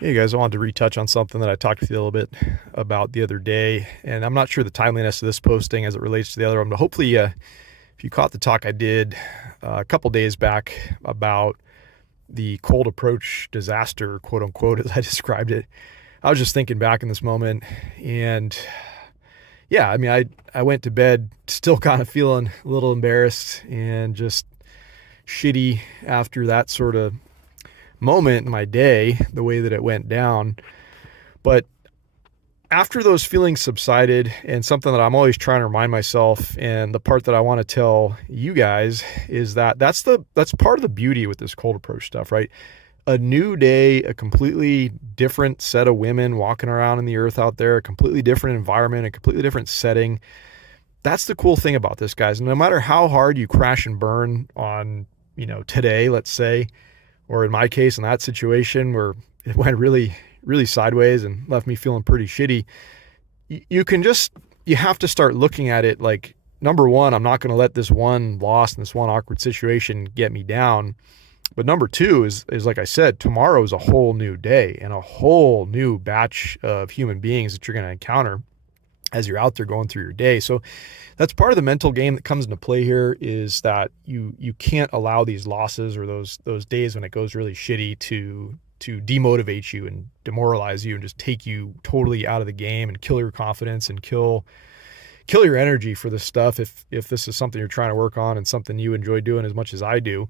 Hey guys, I wanted to retouch on something that I talked with you a little bit about the other day, and I'm not sure the timeliness of this posting as it relates to the other one, but hopefully, if you caught the talk I did a couple days back about the cold approach disaster, quote unquote, as I described it, I was just thinking back in this moment, and yeah, I mean, I went to bed still kind of feeling a little embarrassed and just shitty after that sort of moment in my day, the way that it went down. But after those feelings subsided, and something that I'm always trying to remind myself, and the part that I want to tell you guys is that that's part of the beauty with this cold approach stuff, right? A new day, a completely different set of women walking around in the earth out there, a completely different environment, a completely different setting. That's the cool thing about this, guys. No matter how hard you crash and burn on, today, let's say, or in my case, in that situation where it went really, really sideways and left me feeling pretty shitty, you have to start looking at it like, number one, I'm not going to let this one loss and this one awkward situation get me down. But number two is like I said, tomorrow is a whole new day and a whole new batch of human beings that you're going to encounter as you're out there going through your day. So that's part of the mental game that comes into play here, is that you can't allow these losses or those days when it goes really shitty to demotivate you and demoralize you and just take you totally out of the game and kill your confidence and kill your energy for this stuff if this is something you're trying to work on and something you enjoy doing as much as I do.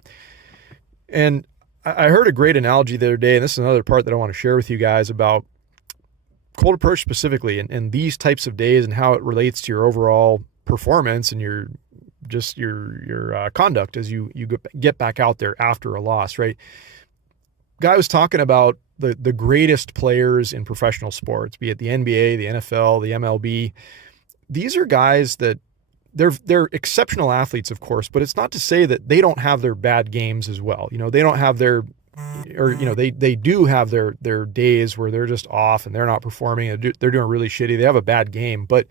And I heard a great analogy the other day, and this is another part that I want to share with you guys about cold approach specifically and these types of days and how it relates to your overall performance and your conduct as you get back out there after a loss, right? Guy was talking about the greatest players in professional sports, be it the NBA, the NFL, the MLB. These are guys that they're exceptional athletes, of course, but it's not to say that they don't have their bad games as well. They don't have they do have their days where they're just off and they're not performing and they're doing really shitty. They have a bad game. But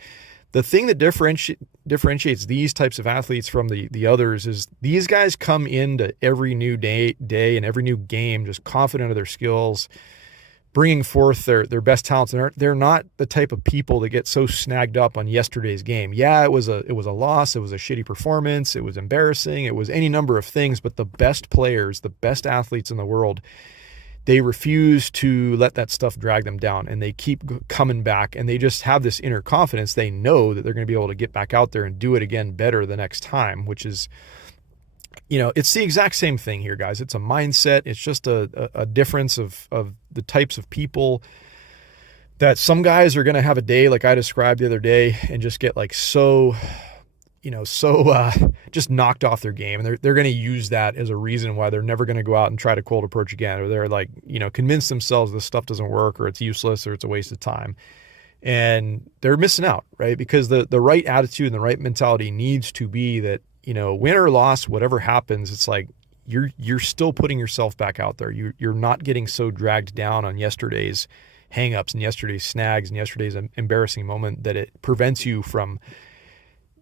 the thing that differentiates these types of athletes from the others is these guys come into every new day and every new game just confident of their skills, bringing forth their best talents. And they're not the type of people that get so snagged up on yesterday's game. Yeah, it was a loss. It was a shitty performance. It was embarrassing. It was any number of things. But the best players, the best athletes in the world, they refuse to let that stuff drag them down, and they keep coming back, and they just have this inner confidence. They know that they're going to be able to get back out there and do it again better the next time, which is, it's the exact same thing here, guys. It's a mindset. It's just a difference of the types of people that some guys are going to have a day like I described the other day and just get like just knocked off their game. And they're going to use that as a reason why they're never going to go out and try to cold approach again, or they're like, convince themselves this stuff doesn't work, or it's useless, or it's a waste of time. And they're missing out, right? Because the right attitude and the right mentality needs to be that, win or loss, whatever happens, it's like you're still putting yourself back out there. You're not getting so dragged down on yesterday's hangups and yesterday's snags and yesterday's embarrassing moment that it prevents you from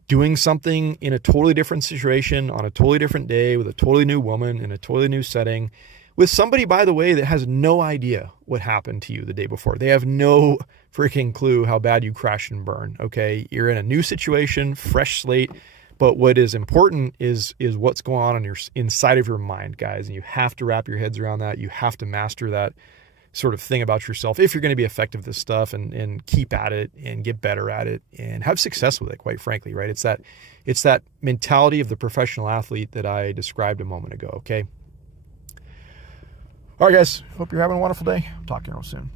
doing something in a totally different situation on a totally different day with a totally new woman in a totally new setting with somebody, by the way, that has no idea what happened to you the day before. They have no freaking clue how bad you crashed and burned. Okay. You're in a new situation, fresh slate. But what is important is what's going on inside of your mind, guys. And you have to wrap your heads around that. You have to master that sort of thing about yourself if you're going to be effective at this stuff, and keep at it and get better at it and have success with it, quite frankly, right? It's that mentality of the professional athlete that I described a moment ago, okay? All right, guys. Hope you're having a wonderful day. Talk to you real soon.